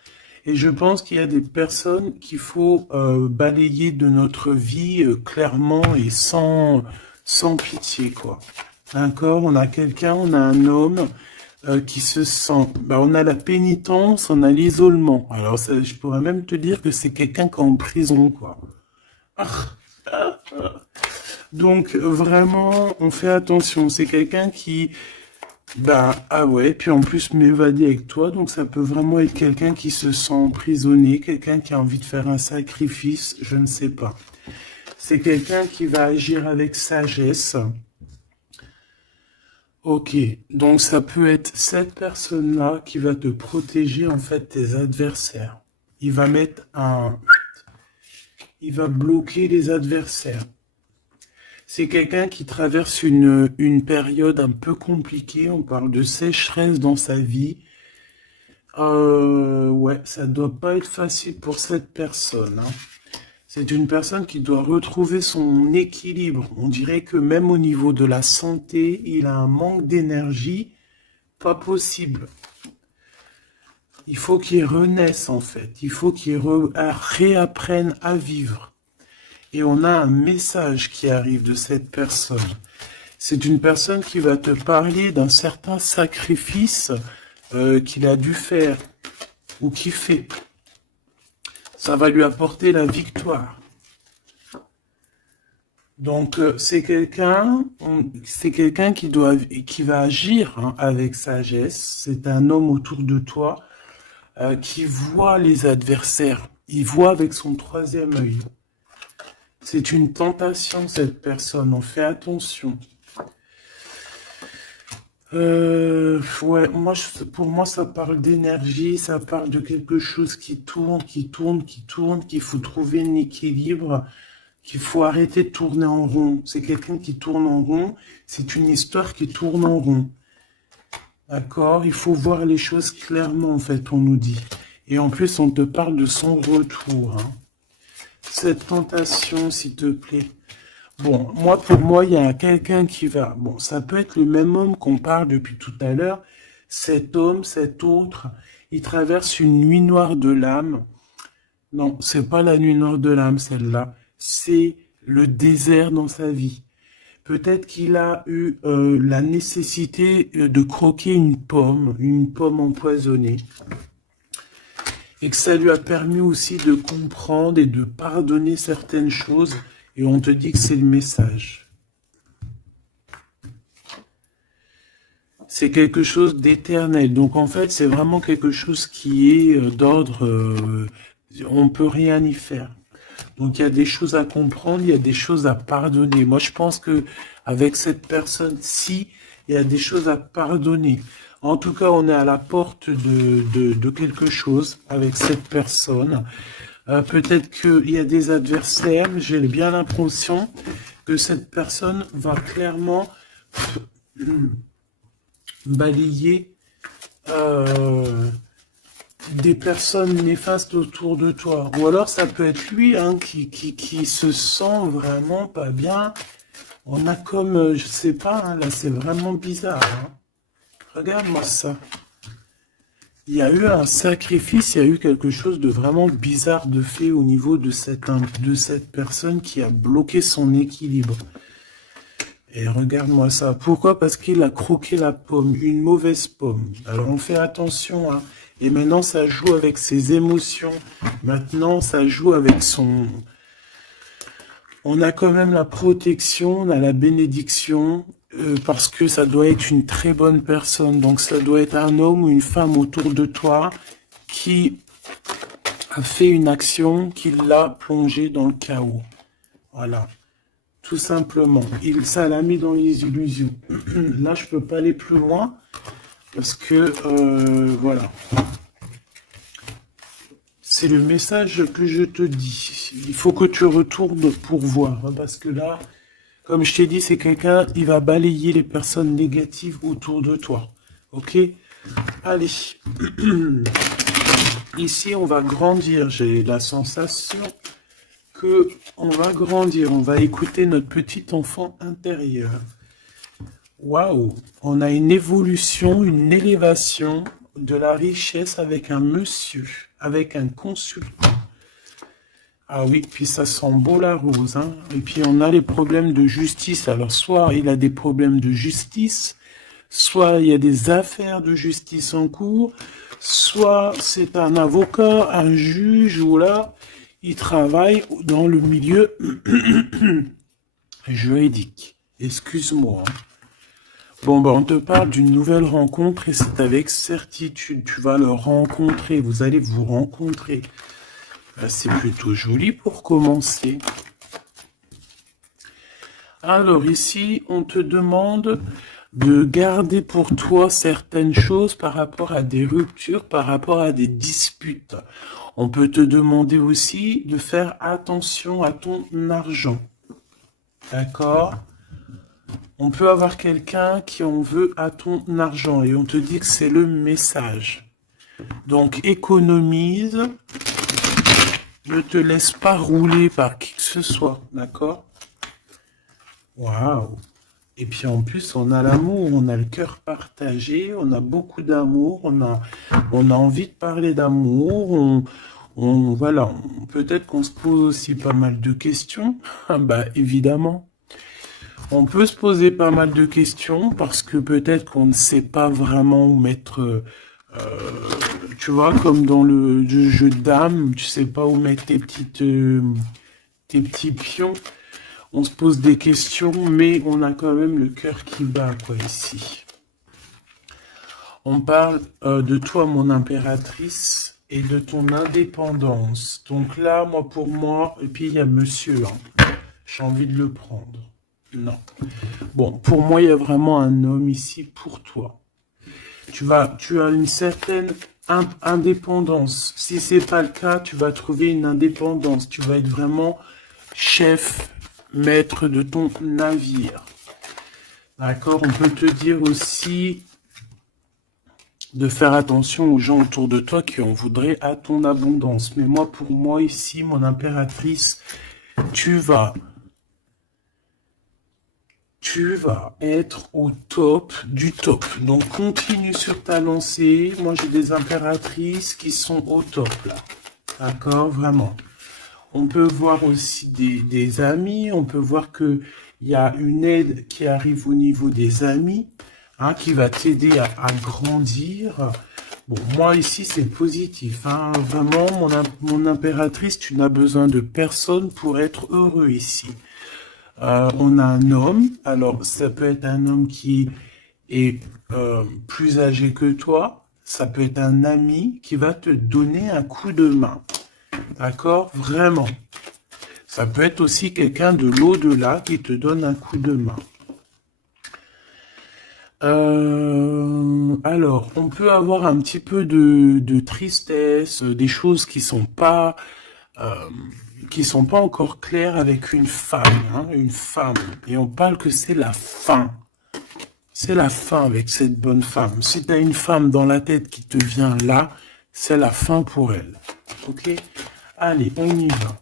Et je pense qu'il y a des personnes qu'il faut balayer de notre vie clairement et sans pitié, quoi. D'accord? On a quelqu'un, on a un homme qui se sent... on a la pénitence, on a l'isolement. Alors, je pourrais même te dire que c'est quelqu'un qui est en prison, quoi. Donc, vraiment, on fait attention. C'est quelqu'un qui... ah ouais, puis en plus m'évader avec toi, donc ça peut vraiment être quelqu'un qui se sent emprisonné, quelqu'un qui a envie de faire un sacrifice, je ne sais pas. C'est quelqu'un qui va agir avec sagesse. Ok, donc ça peut être cette personne-là qui va te protéger en fait tes adversaires. Il va mettre un... Il va bloquer les adversaires. C'est quelqu'un qui traverse une période un peu compliquée. On parle de sécheresse dans sa vie. Ouais, ça doit pas être facile pour cette personne, hein. C'est une personne qui doit retrouver son équilibre. On dirait que même au niveau de la santé, il a un manque d'énergie pas possible. Il faut qu'il renaisse en fait. Il faut qu'il réapprenne à vivre. Et on a un message qui arrive de cette personne. C'est une personne qui va te parler d'un certain sacrifice qu'il a dû faire ou qu'il fait. Ça va lui apporter la victoire. Donc c'est quelqu'un qui va agir, hein, avec sagesse. C'est un homme autour de toi qui voit les adversaires. Il voit avec son troisième œil. C'est une tentation, cette personne. On fait attention. Ouais, pour moi, ça parle d'énergie, ça parle de quelque chose qui tourne, qu'il faut trouver un équilibre, qu'il faut arrêter de tourner en rond. C'est quelqu'un qui tourne en rond, c'est une histoire qui tourne en rond. D'accord? Il faut voir les choses clairement, en fait, on nous dit. Et en plus, on te parle de son retour, hein. Cette tentation, s'il te plaît. Bon, pour moi, il y a quelqu'un qui va... Bon, ça peut être le même homme qu'on parle depuis tout à l'heure. Cet homme, cet autre, il traverse une nuit noire de l'âme. Non, c'est pas la nuit noire de l'âme, celle-là. C'est le désert dans sa vie. Peut-être qu'il a eu la nécessité de croquer une pomme empoisonnée. Et que ça lui a permis aussi de comprendre et de pardonner certaines choses. Et on te dit que c'est le message. C'est quelque chose d'éternel. Donc en fait, c'est vraiment quelque chose qui est d'ordre... on peut rien y faire. Donc il y a des choses à comprendre, il y a des choses à pardonner. Moi, je pense que avec cette personne-ci, il y a des choses à pardonner. En tout cas, on est à la porte de quelque chose avec cette personne. Peut-être qu'il y a des adversaires, mais j'ai bien l'impression que cette personne va clairement balayer des personnes néfastes autour de toi. Ou alors ça peut être lui, hein, qui se sent vraiment pas bien. On a comme, je sais pas, hein, là c'est vraiment bizarre, hein. Regarde-moi ça. Il y a eu un sacrifice, il y a eu quelque chose de vraiment bizarre de fait au niveau de cette personne qui a bloqué son équilibre. Et regarde-moi ça. Pourquoi? Parce qu'il a croqué la pomme, une mauvaise pomme. Alors on fait attention, hein. Et maintenant ça joue avec ses émotions. Maintenant ça joue avec son... On a quand même la protection, on a la bénédiction, parce que ça doit être une très bonne personne. Donc ça doit être un homme ou une femme autour de toi qui a fait une action qui l'a plongé dans le chaos. Voilà. Tout simplement. Ça l'a mis dans les illusions. Là, je peux pas aller plus loin parce que, voilà. C'est le message que je te dis. Il faut que tu retournes pour voir. Hein, parce que là, comme je t'ai dit, c'est quelqu'un, il va balayer les personnes négatives autour de toi. Ok? Allez. Ici, on va grandir. J'ai la sensation que on va grandir. On va écouter notre petit enfant intérieur. Waouh! On a une évolution, une élévation de la richesse avec un monsieur, avec un consultant. Ah oui, puis ça sent beau la rose, hein. Et puis on a les problèmes de justice. Alors soit il a des problèmes de justice, soit il y a des affaires de justice en cours, soit c'est un avocat, un juge, ou là, il travaille dans le milieu juridique. Excuse-moi. Bon, ben, on te parle d'une nouvelle rencontre et c'est avec certitude. Tu vas le rencontrer, vous allez vous rencontrer. Ben, c'est plutôt joli pour commencer. Alors ici, on te demande de garder pour toi certaines choses par rapport à des ruptures, par rapport à des disputes. On peut te demander aussi de faire attention à ton argent. D'accord? On peut avoir quelqu'un qui en veut à ton argent et on te dit que c'est le message. Donc économise, ne te laisse pas rouler par qui que ce soit, d'accord? Waouh! Et puis en plus, on a l'amour, on a le cœur partagé, on a beaucoup d'amour, on a envie de parler d'amour, voilà, peut-être qu'on se pose aussi pas mal de questions. Ah bah évidemment. On peut se poser pas mal de questions parce que peut-être qu'on ne sait pas vraiment où mettre, tu vois, comme dans le jeu de dames, tu sais pas où mettre tes petits pions. On se pose des questions, mais on a quand même le cœur qui bat, quoi, ici. On parle de toi, mon impératrice, et de ton indépendance. Donc là, moi, pour moi, et puis il y a monsieur, hein. J'ai envie de le prendre. Non. Bon, pour moi, il y a vraiment un homme ici pour toi. Tu as une certaine indépendance. Si c'est pas le cas, tu vas trouver une indépendance. Tu vas être vraiment chef, maître de ton navire. D'accord? On peut te dire aussi de faire attention aux gens autour de toi qui en voudraient à ton abondance. Mais moi, pour moi, ici, mon impératrice, tu vas être au top du top. Donc, continue sur ta lancée. Moi, j'ai des impératrices qui sont au top, là. D'accord? Vraiment. On peut voir aussi des amis. On peut voir que il y a une aide qui arrive au niveau des amis, hein, qui va t'aider à grandir. Bon, moi, ici, c'est positif. Hein. Vraiment, mon impératrice, tu n'as besoin de personne pour être heureux ici. On a un homme, alors ça peut être un homme qui est plus âgé que toi, ça peut être un ami qui va te donner un coup de main, d'accord? Vraiment. Ça peut être aussi quelqu'un de l'au-delà qui te donne un coup de main. Alors, on peut avoir un petit peu de tristesse, des choses qui sont pas encore claires avec une femme, hein, une femme. Et on parle que c'est la fin. C'est la fin avec cette bonne femme. Si tu as une femme dans la tête qui te vient là, c'est la fin pour elle. Ok? Allez, on y va.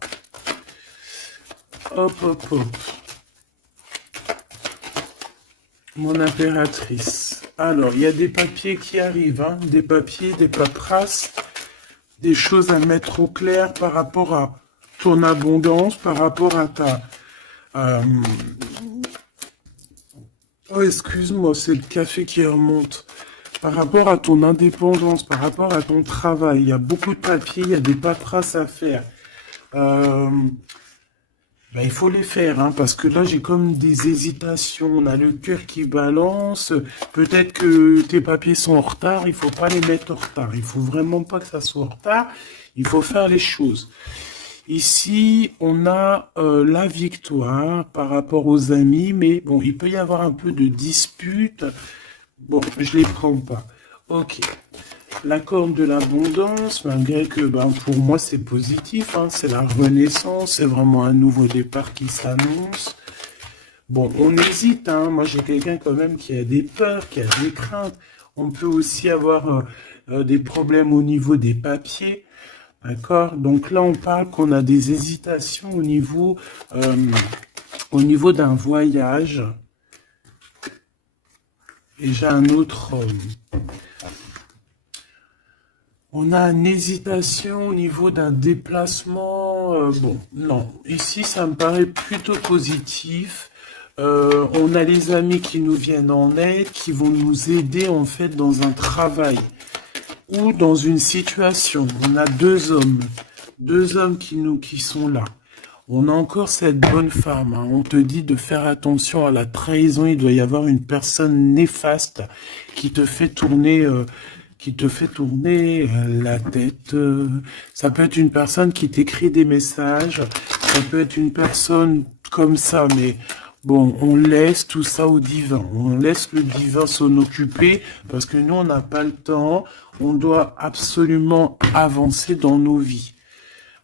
Hop, hop, hop. Mon impératrice. Alors, il y a des papiers qui arrivent, hein, des papiers, des paperasses, des choses à mettre au clair par rapport à ton abondance, par rapport à ta... Oh, excuse-moi, c'est le café qui remonte. Par rapport à ton indépendance, par rapport à ton travail, il y a beaucoup de papiers, il y a des paperasses à faire. Ben, il faut les faire, hein, parce que là, j'ai comme des hésitations. On a le cœur qui balance. Peut-être que tes papiers sont en retard. Il faut pas les mettre en retard. Il faut vraiment pas que ça soit en retard. Il faut faire les choses. Ici, on a la victoire par rapport aux amis, mais bon, il peut y avoir un peu de dispute. Bon, je les prends pas. Ok. La corne de l'abondance, malgré que ben, pour moi c'est positif, hein, c'est la renaissance, c'est vraiment un nouveau départ qui s'annonce. Bon, on hésite, hein, moi j'ai quelqu'un quand même qui a des peurs, qui a des craintes. On peut aussi avoir des problèmes au niveau des papiers, d'accord? Donc là on parle qu'on a des hésitations au niveau d'un voyage. Et j'ai un autre... on a une hésitation au niveau d'un déplacement. Bon, non. Ici, ça me paraît plutôt positif. On a les amis qui nous viennent en aide, qui vont nous aider en fait dans un travail ou dans une situation. On a deux hommes qui sont là. On a encore cette bonne femme. Hein. On te dit de faire attention à la trahison. Il doit y avoir une personne néfaste qui te fait tourner la tête. Ça peut être une personne qui t'écrit des messages, ça peut être une personne comme ça, mais bon, on laisse tout ça au divin. On laisse le divin s'en occuper parce que nous, on n'a pas le temps. On doit absolument avancer dans nos vies.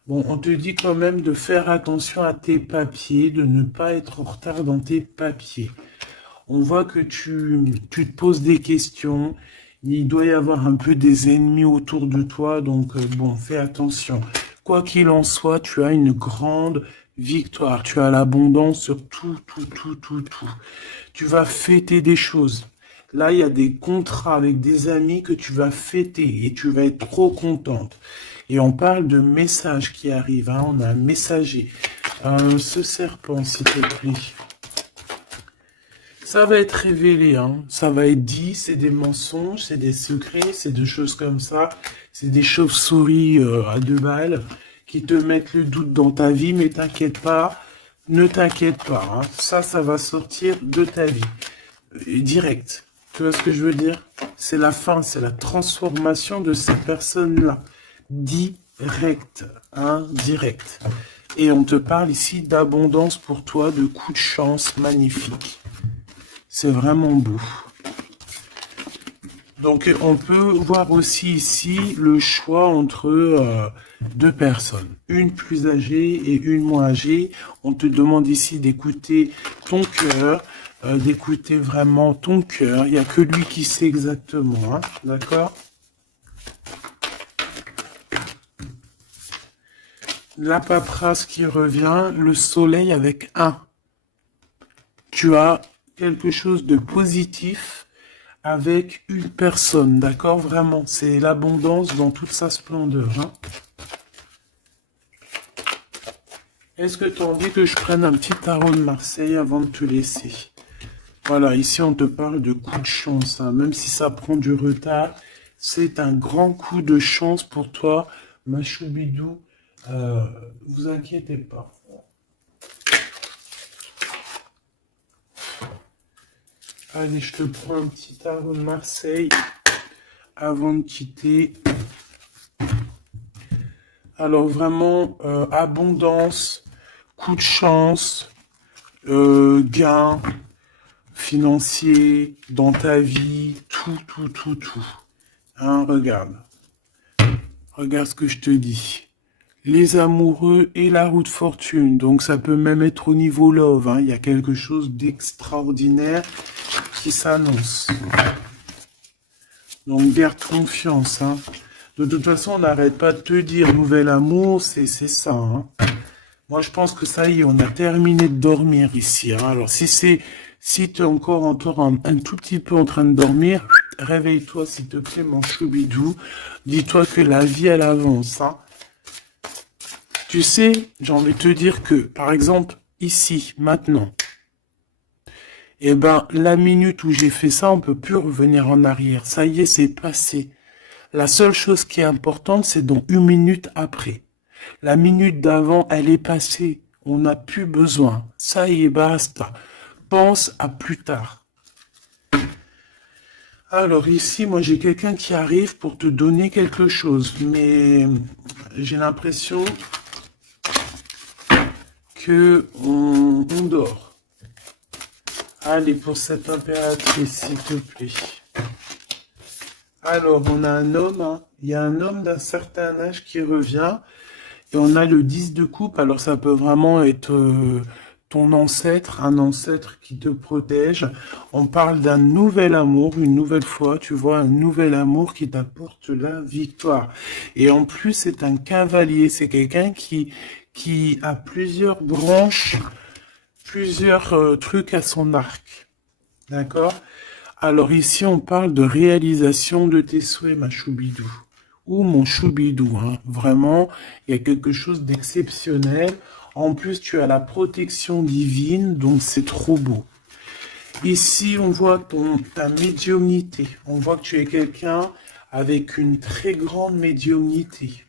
Bon, on te dit quand même de faire attention à tes papiers, de ne pas être en retard dans tes papiers. On voit que tu te poses des questions. Il doit y avoir un peu des ennemis autour de toi, donc bon, fais attention. Quoi qu'il en soit, tu as une grande victoire. Tu as l'abondance sur tout, tout, tout, tout, tout. Tu vas fêter des choses. Là, il y a des contrats avec des amis que tu vas fêter et tu vas être trop contente. Et on parle de messages qui arrivent, hein. On a un messager. Ce serpent, s'il te plaît. Ça va être révélé, hein. Ça va être dit, c'est des mensonges, c'est des secrets, c'est des choses comme ça. C'est des chauves-souris à 2 balles qui te mettent le doute dans ta vie, mais t'inquiète pas, ne t'inquiète pas, hein. Ça va sortir de ta vie. Direct. Tu vois ce que je veux dire? C'est la fin, c'est la transformation de ces personnes-là. Direct, hein, direct. Et on te parle ici d'abondance pour toi, de coups de chance magnifiques. C'est vraiment beau. Donc, on peut voir aussi ici le choix entre 2 personnes. Une plus âgée et une moins âgée. On te demande ici d'écouter ton cœur, d'écouter vraiment ton cœur. Il n'y a que lui qui sait exactement, hein, d'accord? La paperasse qui revient, le soleil avec 1. Tu as quelque chose de positif avec une personne, d'accord? Vraiment, c'est l'abondance dans toute sa splendeur, hein. Est-ce que tu as envie que je prenne un petit tarot de Marseille avant de te laisser? Voilà, ici on te parle de coup de chance, hein. Même si ça prend du retard, c'est un grand coup de chance pour toi, ma choubidou. Vous inquiétez pas. Allez, je te prends un petit tarot de Marseille avant de quitter. Alors vraiment, abondance, coup de chance, gain financier dans ta vie, tout, tout, tout, tout. Hein, regarde. Regarde ce que je te dis. Les amoureux et la roue de fortune. Donc ça peut même être au niveau love, hein. Il y a quelque chose d'extraordinaire qui s'annonce. Donc garde confiance, hein. De toute façon, on n'arrête pas de te dire nouvel amour, c'est ça, hein. Moi, je pense que ça y est, on a terminé de dormir ici, hein. Alors, si tu es encore un tout petit peu en train de dormir, réveille-toi, s'il te plaît, mon choubidou. Dis-toi que la vie, elle avance, hein. Tu sais, j'ai envie de te dire que, par exemple, ici, maintenant, eh ben, la minute où j'ai fait ça, on peut plus revenir en arrière. Ça y est, c'est passé. La seule chose qui est importante, c'est dans 1 minute après. La minute d'avant, elle est passée. On n'a plus besoin. Ça y est, basta. Pense à plus tard. Alors ici, moi, j'ai quelqu'un qui arrive pour te donner quelque chose. Mais j'ai l'impression que on dort. Allez, pour cette impératrice, s'il te plaît. Alors, on a un homme, hein. Il y a un homme d'un certain âge qui revient. Et on a le 10 de coupe. Alors, ça peut vraiment être ton ancêtre, un ancêtre qui te protège. On parle d'un nouvel amour, une nouvelle fois, tu vois, un nouvel amour qui t'apporte la victoire. Et en plus, c'est un cavalier. C'est quelqu'un qui a plusieurs branches, plusieurs trucs à son arc. D'accord? Alors ici, on parle de réalisation de tes souhaits, ma choubidou. Ou mon choubidou, hein. Vraiment, il y a quelque chose d'exceptionnel. En plus, tu as la protection divine, donc c'est trop beau. Ici, on voit ta médiumnité. On voit que tu es quelqu'un avec une très grande médiumnité.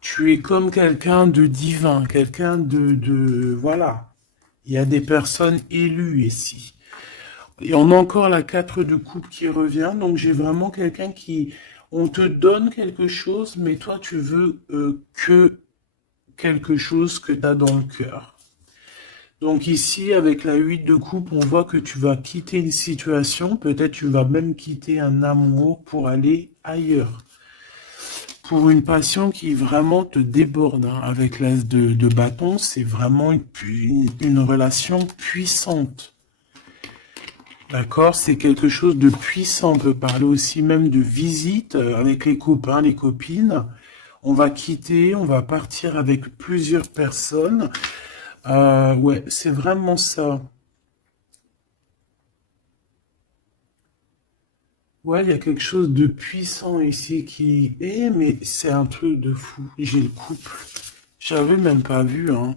Tu es comme quelqu'un de divin, quelqu'un voilà. Il y a des personnes élues ici. Et on a encore la 4 de coupe qui revient. Donc, j'ai vraiment quelqu'un qui... On te donne quelque chose, mais toi, tu veux que quelque chose que tu as dans le cœur. Donc ici, avec la 8 de coupe, on voit que tu vas quitter une situation. Peut-être tu vas même quitter un amour pour aller ailleurs. pour une passion qui vraiment te déborde, hein. Avec l'as de bâton, c'est vraiment une relation puissante. D'accord? C'est quelque chose de puissant. On peut parler aussi même de visite avec les copains, les copines. On va quitter, on va partir avec plusieurs personnes. Ouais, c'est vraiment ça. Ouais, il y a quelque chose de puissant ici qui est, mais c'est un truc de fou. J'ai le couple. J'avais même pas vu, hein.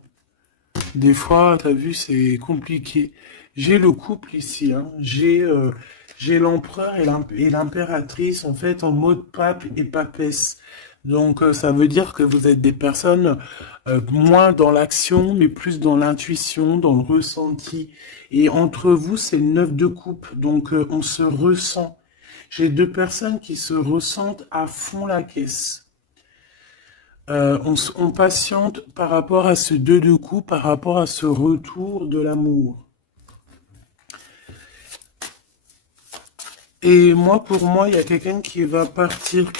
Des fois, t'as vu, c'est compliqué. J'ai le couple ici, hein. J'ai l'empereur et l'impératrice, en fait, en mode pape et papesse. Donc, ça veut dire que vous êtes des personnes moins dans l'action, mais plus dans l'intuition, dans le ressenti. Et entre vous, c'est le neuf de coupe. Donc, on se ressent. J'ai deux personnes qui se ressentent à fond la caisse. On patiente par rapport à ce deux de coupe, par rapport à ce retour de l'amour. Et moi, pour moi, il y a quelqu'un qui va partir,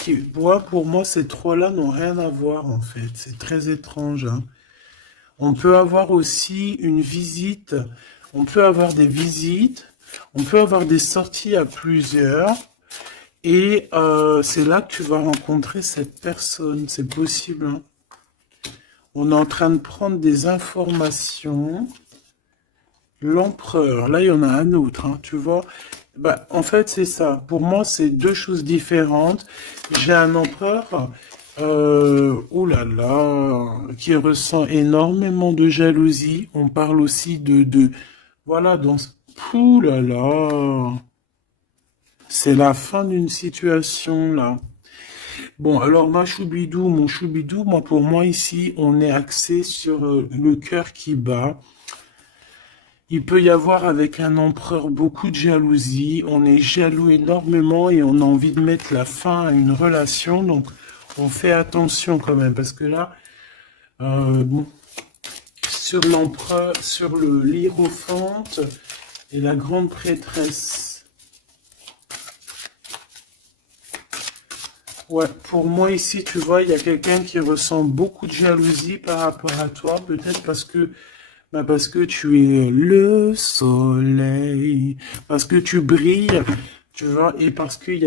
pour moi, ces trois-là n'ont rien à voir, en fait. C'est très étrange, hein. On peut avoir aussi une visite, on peut avoir des visites, on peut avoir des sorties à plusieurs, et c'est là que tu vas rencontrer cette personne, c'est possible, hein. On est en train de prendre des informations. L'empereur, là il y en a un autre, hein, tu vois. Bah, en fait, c'est ça. Pour moi, c'est deux choses différentes. J'ai un empereur, oh là là, qui ressent énormément de jalousie. On parle aussi voilà, ouh là là, c'est la fin d'une situation là. Bon, alors mon choubidou, moi pour moi ici, on est axé sur le cœur qui bat. Il peut y avoir avec un empereur beaucoup de jalousie. On est jaloux énormément et on a envie de mettre la fin à une relation. Donc, on fait attention quand même parce que là, bon, sur l'empereur, sur le l'hiérophante et la grande prêtresse. Ouais, pour moi ici, tu vois, il y a quelqu'un qui ressent beaucoup de jalousie par rapport à toi, peut-être parce que tu es le soleil, parce que tu brilles, tu vois, et parce il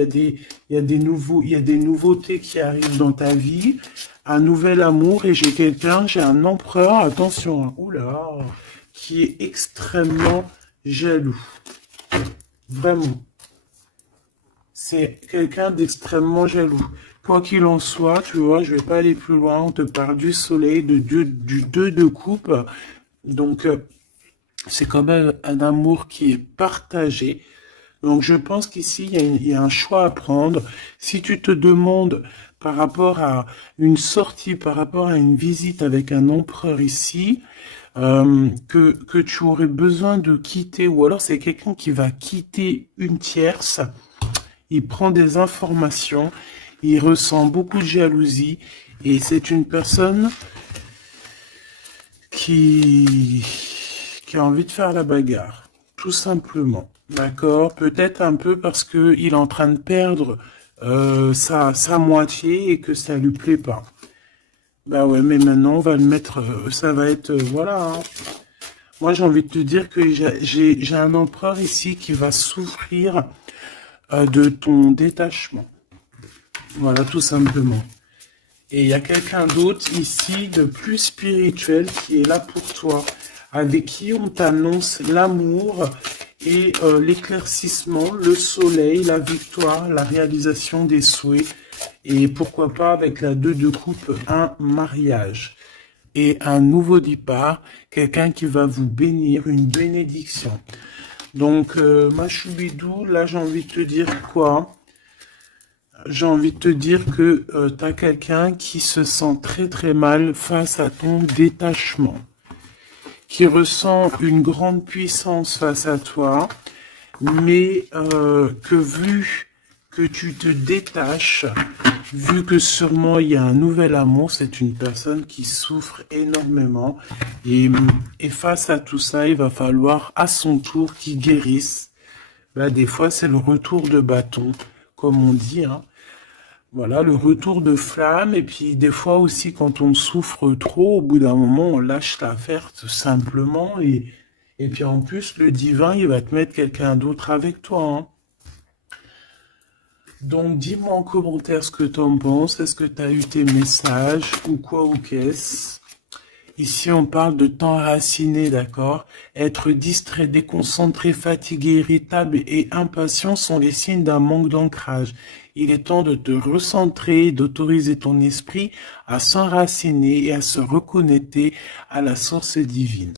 y a des nouveautés qui arrivent dans ta vie, un nouvel amour, et j'ai un empereur, attention, hein, oula, qui est extrêmement jaloux, vraiment. C'est quelqu'un d'extrêmement jaloux. Quoi qu'il en soit, tu vois, je vais pas aller plus loin, on te parle du soleil, du 2 de coupe, donc c'est quand même un amour qui est partagé. Donc je pense qu'ici, il y a un choix à prendre. Si tu te demandes par rapport à une sortie, par rapport à une visite avec un empereur ici, que tu aurais besoin de quitter, ou alors c'est quelqu'un qui va quitter une tierce, il prend des informations, il ressent beaucoup de jalousie, et c'est une personne qui, qui a envie de faire la bagarre, tout simplement. D'accord? Peut-être un peu parce que il est en train de perdre sa moitié et que ça lui plaît pas. Bah ouais, mais maintenant on va le mettre, ça va être, voilà, hein. Moi j'ai envie de te dire que j'ai un empereur ici qui va souffrir de ton détachement. Voilà, tout simplement. Et il y a quelqu'un d'autre ici de plus spirituel qui est là pour toi, avec qui on t'annonce l'amour et l'éclaircissement, le soleil, la victoire, la réalisation des souhaits. Et pourquoi pas avec la 2 de coupe, un mariage. Et un nouveau départ, quelqu'un qui va vous bénir, une bénédiction. Donc, ma choubidou, là j'ai envie de te dire quoi? J'ai envie de te dire que tu as quelqu'un qui se sent très très mal face à ton détachement, qui ressent une grande puissance face à toi, mais que vu que tu te détaches, vu que sûrement il y a un nouvel amour, c'est une personne qui souffre énormément, et face à tout ça, il va falloir à son tour qu'il guérisse. Bah, des fois, c'est le retour de bâton, comme on dit, hein. Voilà, le retour de flamme. Et puis des fois aussi, quand on souffre trop, au bout d'un moment, on lâche l'affaire tout simplement. Et puis en plus, le divin, il va te mettre quelqu'un d'autre avec toi, hein. Donc dis-moi en commentaire ce que t'en penses. Est-ce que tu as eu tes messages ou quoi ou qu'est-ce? Ici, on parle de temps raciné, d'accord? Être distrait, déconcentré, fatigué, irritable et impatient sont les signes d'un manque d'ancrage. Il est temps de te recentrer, d'autoriser ton esprit à s'enraciner et à se reconnecter à la source divine.